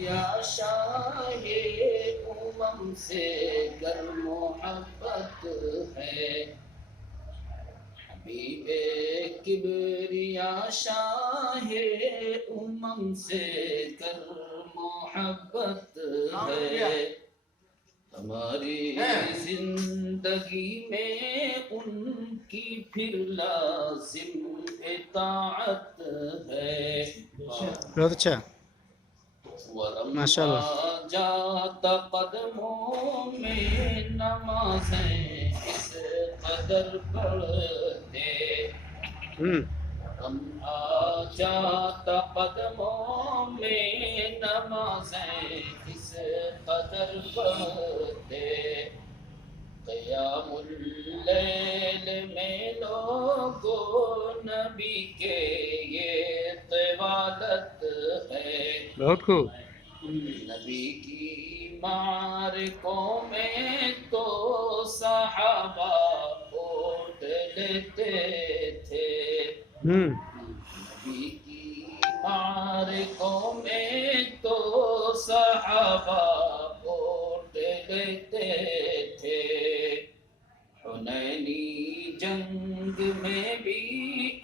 یا شاہ امم سے گر محبت ہے، حبیب کبریا شاہ امم سے گر محبت ہے، ہماری زندگی میں ان کی پھر لازم اطاعت ہے۔ بہت اچھا ماشاء اللہ۔ ورما جاتا قدموں میں نمازیں اس قدر پڑھتے، ہم آ جاتا قدموں میں نمازیں اس قدر پڑھتے، قیام اللیل میں لوگوں نبی کے یہ طوالت ہے، بہت خوب۔ نبی کی معرکوں میں تو صحابہ اٹھ لیتے تھے، نبی کی معرکوں میں تو صحابہ اٹھ لیتے تھے، حنینی جنگ میں بھی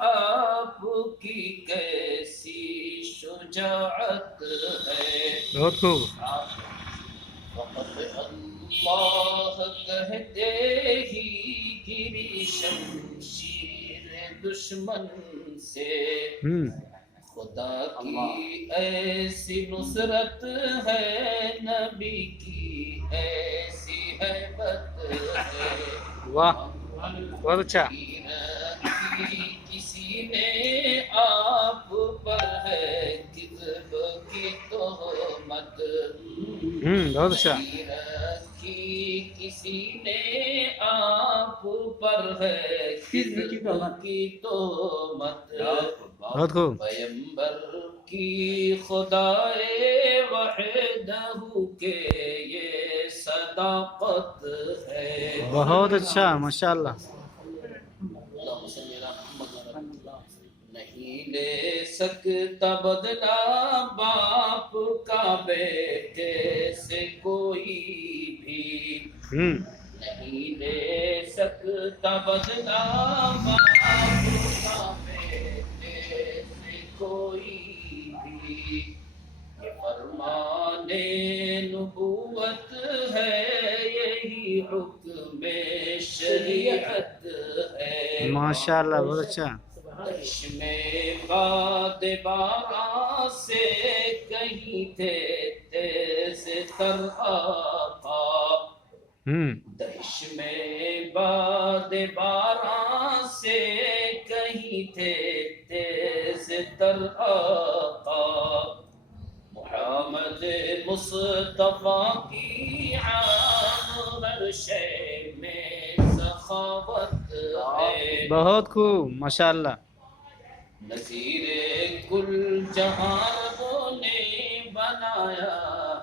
آپ کی کیسی شجاعت ہے، بہت خوب۔ فقط اللہ کہتے ہی گری شمشیر دشمن سے، خدا کی ایسی نصرت ہے، نبی کی ایسی ہیبت ہے، واہ بہت اچھا۔ کسی نے آپ پر ہے کذب کی تہمت، بہت اچھا۔ کسی نے آپ پر ہے کذب کی تہمت، بہت خوب۔ پیمبر کی خدائے وحدہ کے یہ صداقت ہے۔ بہت اچھا ماشاء اللہ۔ نہیں لے سکتا بدلہ باپ کا بیٹے سے کوئی بھی، نہیں لے سکتا بدلہ باپ کا بیٹے سے کوئی بھی، یہ فرمان نبوت ہے، یہی حکم شریعت ہے، ماشاء اللہ بہت اچھا۔ دشم باد باران سے کہیں تھے تیز تر آقا، دشم باد باران سے کہیں تھے تیز تر آقا، محمد مصطفیٰ کی عام ہر شے میں سخاوت ہے، بہت خوب ماشاء اللہ۔ نذیر کل جہان نے بنایا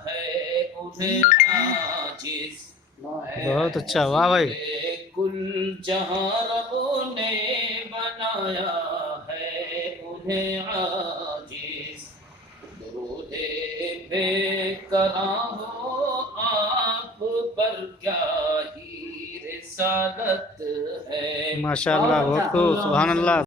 ہے انہیں عاجز، بہت اچھا واہ بھائی۔ نذیر کل جہان نے بنایا ہے انہیں عاجز، درود بے کراں ہو آپ پر کیا ہی رسالت ہے۔ ماشاء اللہ بہت خوب، سبحان اللہ۔